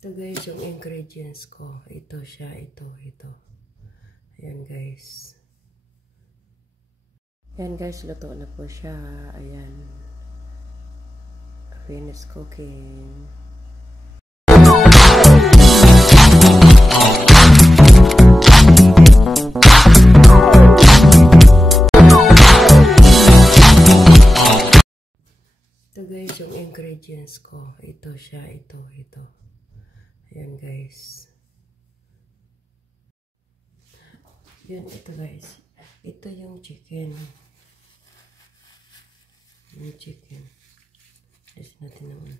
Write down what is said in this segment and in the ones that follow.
Ito guys, yung ingredients ko. Ito siya, ito. Ayan guys. Ayan guys, luto na po siya. Ayan. Finish cooking. Ito guys, yung ingredients ko. Ito siya, ito. Ayan guys. Yan, ito guys. Ito yung chicken. Yung chicken. Ayos natin naman.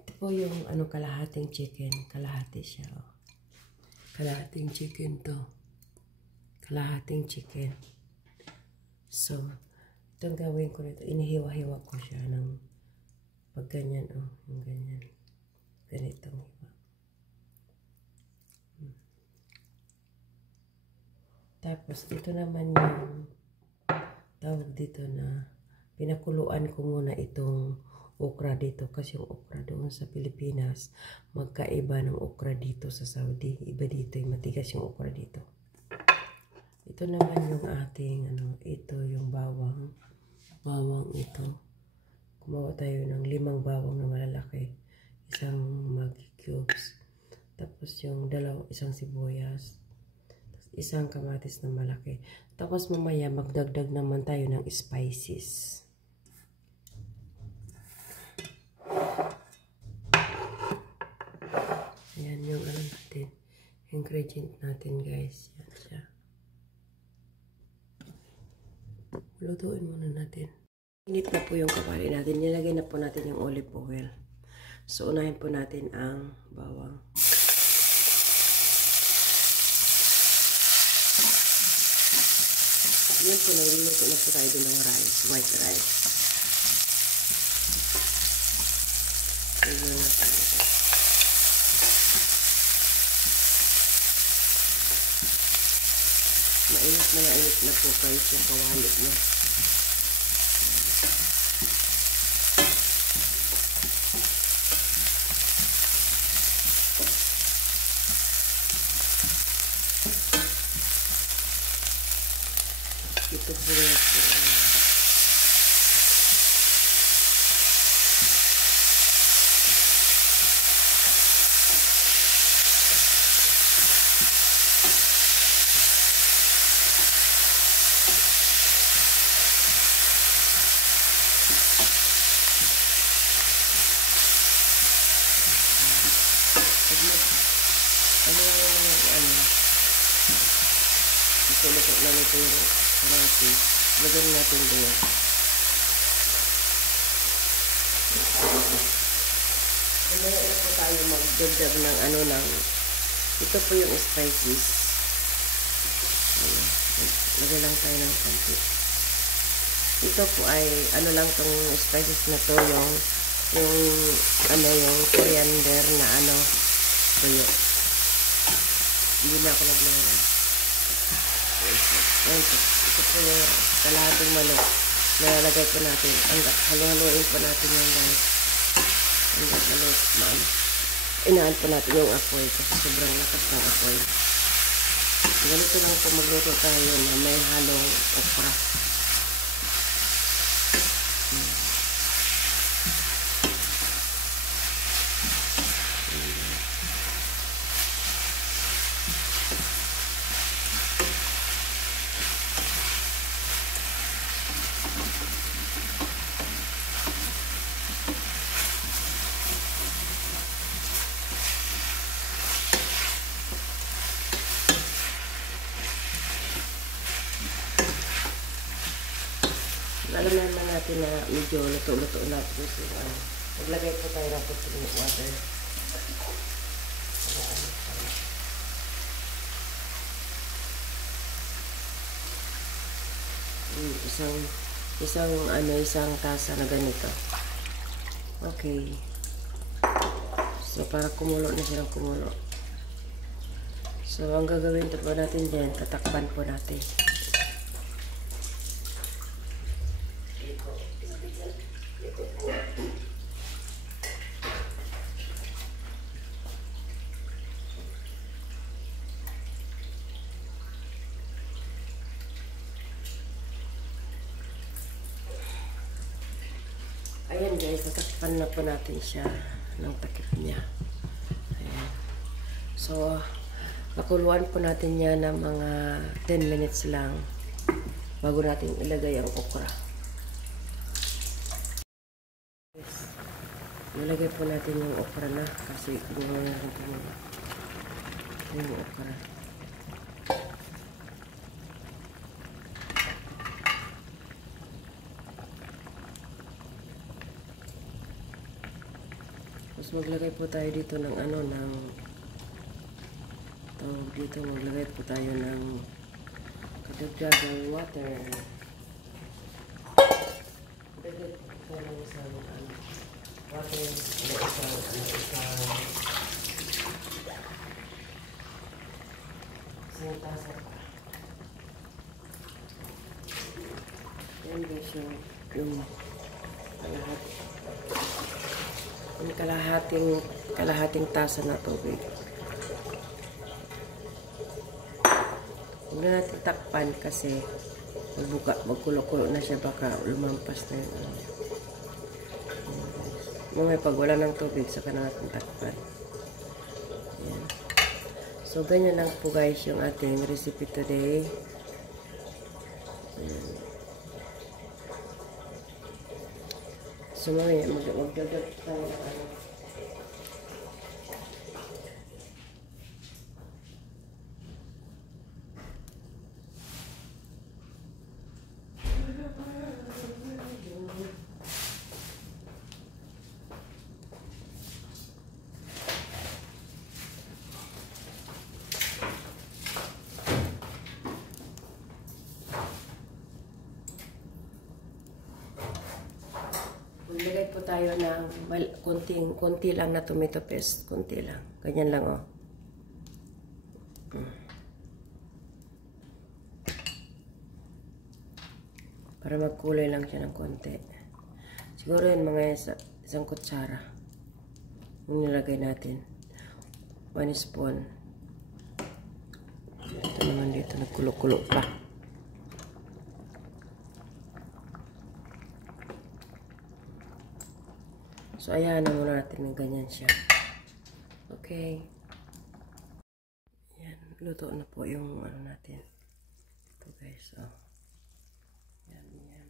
Ito po yung kalahating chicken. Kalahati siya. Oh. Kalahating chicken to. Kalahating chicken. So, itong gawin ko nito. Inihiwa-hiwa ko siya ng pag ganyan. Oh, yung ganyan. Ganitong hiwa. Tapos, dito naman yung tawag dito na pinakuluan ko muna itong okra dito. Kasi yung okra doon sa Pilipinas, magkaiba ng okra dito sa Saudi. Iba dito, yung matigas yung okra dito. Ito naman yung ating, ito yung bawang. Bawang ito. Kumawa tayo ng 5 bawang na malalaki. Isang Maggi cubes. Tapos yung isang sibuyas. Isang kamatis na malaki. Tapos mamaya magdagdag naman tayo ng spices. Ayan yung natin. Ingredient natin guys. Yan siya. Lutuin muna natin. Init na po yung kawali natin. Nilagay na po natin yung olive oil. So unahin po natin ang bawang. Yan po, niluluto na po tayo doon ng rice, white rice. Ayan na tayo. Mainit na po guys yung kawali niya. Ito po yung isulit na nito yung kamatis. Lagyan natin doon. Mamaya na po tayo magdagdag ng ito po yung spices. Lagyan lang tayo ng konti. Ito po ay lang tong spices na to yung coriander na tuyo. Hindi na ako naglagay. Ito po yung kalahating manok na nalagay po natin. Halu-haluin po natin yan guys. Inaan po natin yung apoy kasi sobrang lakas ng apoy. Ganito lang po magluto tayo na may halong okra. Alam naman natin na medyo luto-luto na po. Maglagay po tayo ng puting water. Isang tasa na ganito. Okay. So, para kumulo na silang kumulo. So, ang gagawin po natin dyan, tatakpan po natin. Ayan guys, tatakpan na po natin siya ng takip niya. Ayan. So, pakuluan po natin yan ng mga 10 minutes lang bago natin ilagay ang okra. Nilagay po natin yung okra na kasi gumawa na rin po yung okra. Tapos maglagay po tayo dito ng tawag dito, maglagay po tayo ng kadagdagang water. Maglagay po tayo ng isang water, isang tasa pa. Yan guys yung kalahating tasa na tubig. Huwag na natin takpan kasi magkulo-kulo na siya, baka lumampas na yun. Mamaya pag wala ng tubig, saka na natin takpan. Ayan. So, ganyan lang po guys yung ating recipe today. Ayan. So, mamaya magdagdag tayo ng maglagay po tayo ng konti lang na tomato paste. Konti lang. Ganyan lang, oh. Para magkulay lang siya ng konti. Siguro yun mga isang kutsara. Yung nilagay natin. 1 spoon. Ito naman dito. Nagkulo-kulo pa. So, ayan na muna natin ng ganyan siya. Okay. Yan. Luto na po yung natin. Ito guys. Oh. Yan, yan.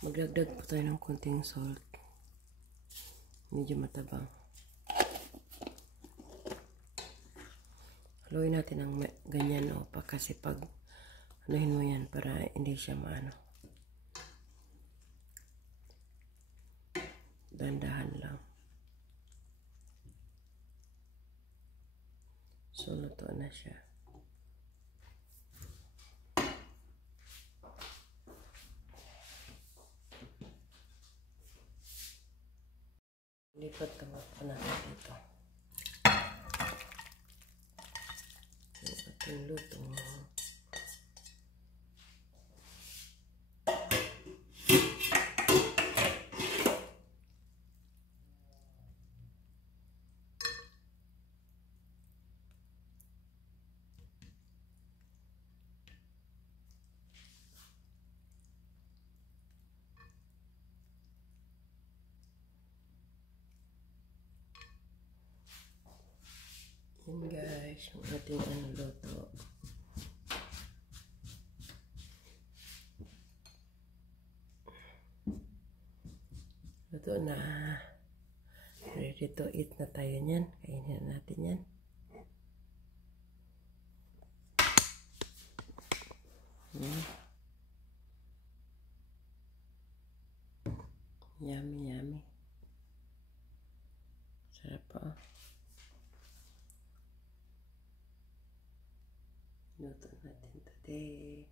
Magdagdag po tayo ng konting salt. Medyo matabang. Haluin natin ng ganyan o pa kasi pag anuhin mo yan para hindi siya maano. Dandahan lang. So, luto na siya. Lipat ka po natin dito. Yung ating luto. Yan guys, yung ating luto. Luto na. Ready to eat na tayo niyan. Kainin natin yan. Yummy, yummy. Sarap po. Luto natin today.